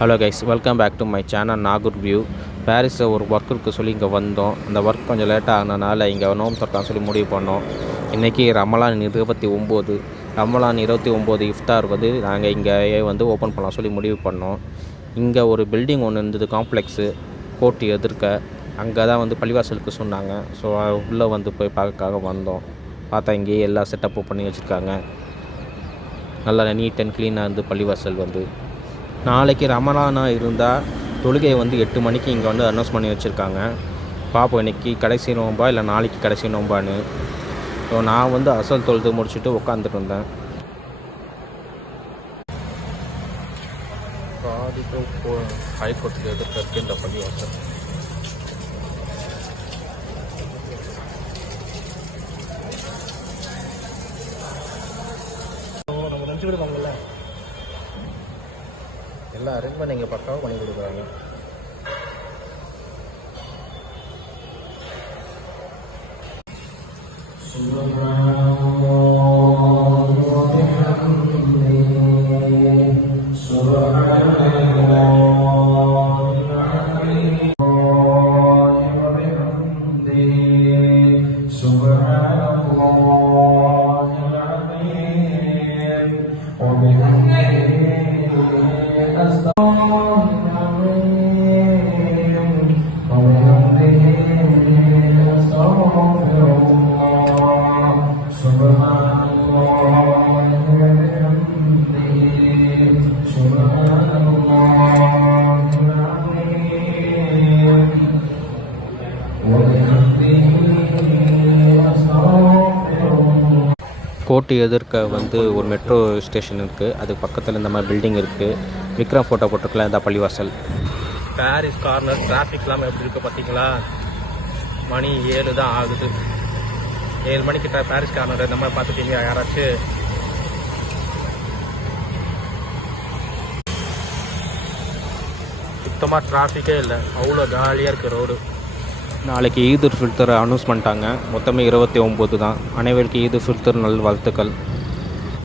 Hello guys, welcome back to my channel Nagore view. பாரிஸில் ஒரு work இருக்குது சொல்லி இங்கே வந்தோம். அந்த ஒர்க் கொஞ்சம் லேட்டாக ஆனதுனால இங்கே நோம்பு திறக்கான்னு சொல்லி முடிவு பண்ணோம். இன்றைக்கி ரமலான் 29, ரமலான் 29 இஃப்தார் நாங்கள் இங்கேயே ஓப்பன் பண்ணலாம் சொல்லி முடிவு பண்ணோம். இங்கே ஒரு பில்டிங் ஒன்று இருந்தது, காம்ப்ளெக்ஸு கோர்ட்டு எதிர்க்க. அங்கே தான் பள்ளிவாசலுக்கு சொன்னாங்க. ஸோ உள்ளே போய் பார்க்கறதுக்காக வந்தோம். பார்த்தா இங்கேயே எல்லா செட்டப்பும் பண்ணி வச்சுருக்காங்க. நல்லா நீட் அண்ட் க்ளீனாக பள்ளிவாசல் நாளைக்கு ரமலானாக இருந்தால் தொழுகை 8 மணிக்கு இங்கே அனௌன்ஸ் பண்ணி வச்சுருக்காங்க. பார்ப்போம் இன்றைக்கி கடைசி நோம்பா இல்லை நாளைக்கு கடைசி நோம்பான்னு. ஸோ நான் அசல் தொழுது முடிச்சுட்டு உட்காந்துட்டு இருந்தேன். ஹைகோர்ட்டுக்கு எதிர்க்க இந்த பள்ளிவாசல். எல்லா அரேஞ்ச்மெண்ட் இங்கே பக்காவாக பண்ணி கொடுக்குறாங்க. கோர்ட்டு எதிர்க்க ஒரு மெட்ரோ ஸ்டேஷன் இருக்குது. அதுக்கு பக்கத்தில் இந்த மாதிரி பில்டிங் இருக்குது. விக்ரம் ஃபோட்டோ போட்டிருக்கலாம். இந்த பள்ளிவாசல். பாரிஸ் கார்னர் டிராஃபிக்லாம் எப்படி இருக்குது பார்த்தீங்களா? மணி 7 தான் ஆகுது. 7 மணிக்கிட்ட பாரிஸ் கார்னர் இந்த மாதிரி பார்த்துட்டீங்க யாராச்சும்? சுத்தமாக டிராஃபிக்கே இல்லை, அவ்வளோ ஜாலியாக இருக்குது ரோடு. நாளைக்கு ஈத் உல் ஃபித்ர் அனௌன்ஸ் பண்ணிட்டாங்க. மொத்தமே 29 தான். அனைவருக்கு ஈத் உல் ஃபித்ர் நல் வாழ்த்துக்கள்.